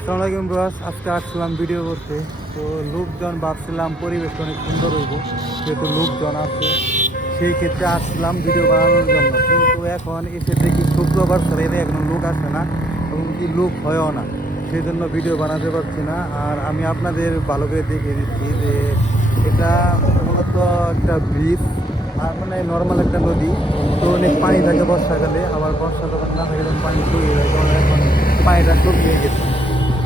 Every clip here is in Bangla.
আসসালামু আলাইকুম বস। আজকে আসছিলাম ভিডিও করতে। তো লোকজন ভাবছিলাম পরিবেশ অনেক সুন্দর হইব, যেহেতু লোকজন আছে সেই ক্ষেত্রে আসছিলাম ভিডিও বানানোর জন্য। কিন্তু এখন এসে দেখি শুক্রবার ছাড়া এদের এখন লোক আসে না এবং কি লোক হয়ও না, সেই জন্য ভিডিও বানাতে পারছি না। আর আমি আপনাদের ভালো করে দেখিয়ে দিচ্ছি যে এটা মূলত একটা ব্রিজ, আর মানে নর্মাল একটা নদী। তো অনেক পানি থাকে বর্ষাকালে, আবার বর্ষা যখন না থাকে তখন পানি শুকিয়ে যায়, তখন এখন পানিটা শুকিয়ে গেছে।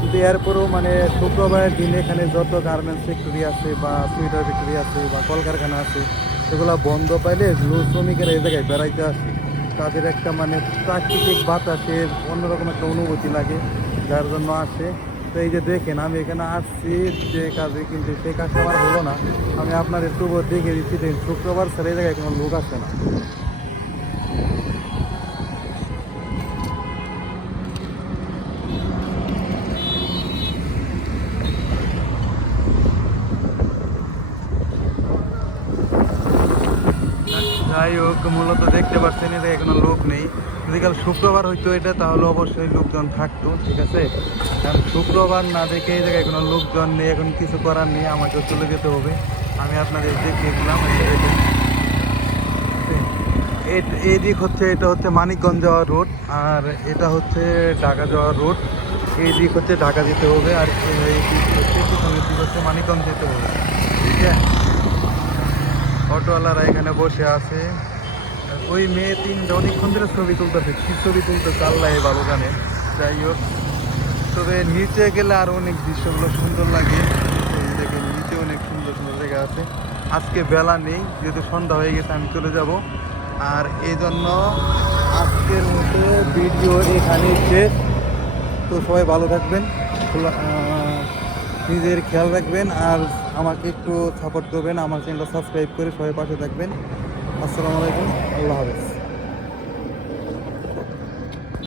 কিন্তু এরপরেও মানে শুক্রবারের দিনে এখানে যত গার্মেন্টস ফ্যাক্টরি আছে বা সুইটার ফ্যাক্টরি আছে বা কলকারখানা আছে, সেগুলো বন্ধ পাইলে শ্রমিকেরা এই জায়গায় বেড়াইতে আসে। তাদের একটা মানে প্রাকৃতিক বাতাসের অন্যরকম একটা অনুভূতি লাগে, যার জন্য আসে। তো এই যে দেখেন আমি এখানে আসছি যে কাজে, কিন্তু সেই কাজটা আমার হলো না। আমি আপনাদের তবুও দেখে দিচ্ছি যে শুক্রবার ছাড়া এই জায়গায় কোনো লোক আসে না। যাই হোক, মূলত দেখতে পাচ্ছেন এটা এখনো লোক নেই। যদি কাল শুক্রবার হইতো এটা, তাহলে অবশ্যই লোকজন থাকতো, ঠিক আছে। কারণ শুক্রবার না দেখে এই জায়গায় কোনো লোকজন নেই, এখন কিছু করার নেই, আমাকে চলে যেতে হবে। আমি আপনাদের দেখিয়ে দিলাম। এই দিক হচ্ছে, এটা হচ্ছে মানিকগঞ্জ যাওয়ার রোড, আর এটা হচ্ছে ঢাকা যাওয়ার রোড। এই দিক হচ্ছে ঢাকা যেতে হবে, আর এই দিক হচ্ছে পিছনের দিক হচ্ছে মানিকগঞ্জ যেতে হবে, ঠিক আছে। অটোওয়ালারা এখানে বসে আছে। ওই মেয়ে তিনটা অনেকক্ষণ ধরে ছবি তুলতেছে, কি ছবি তুলতেছে আল্লাহ ভালো জানে। যাই হোক, তবে নিচে গেলে আরও অনেক দৃশ্যগুলো সুন্দর লাগে। এই দেখেন নিচে অনেক সুন্দর সুন্দর জায়গা আছে। আজকে বেলা নেই, যেহেতু সন্ধ্যা হয়ে গেছে আমি চলে যাব। আর এই জন্য আজকের মতো ভিডিও এখানে শেষ। তো সবাই ভালো থাকবেন, নিজের খেয়াল রাখবেন, আর আমাকে একটু সাপোর্ট করবেন, আমার চ্যানেলটা সাবস্ক্রাইব করে সবাই পাশে থাকবেন। আসসালামু আলাইকুম, আল্লাহ হাফেজ।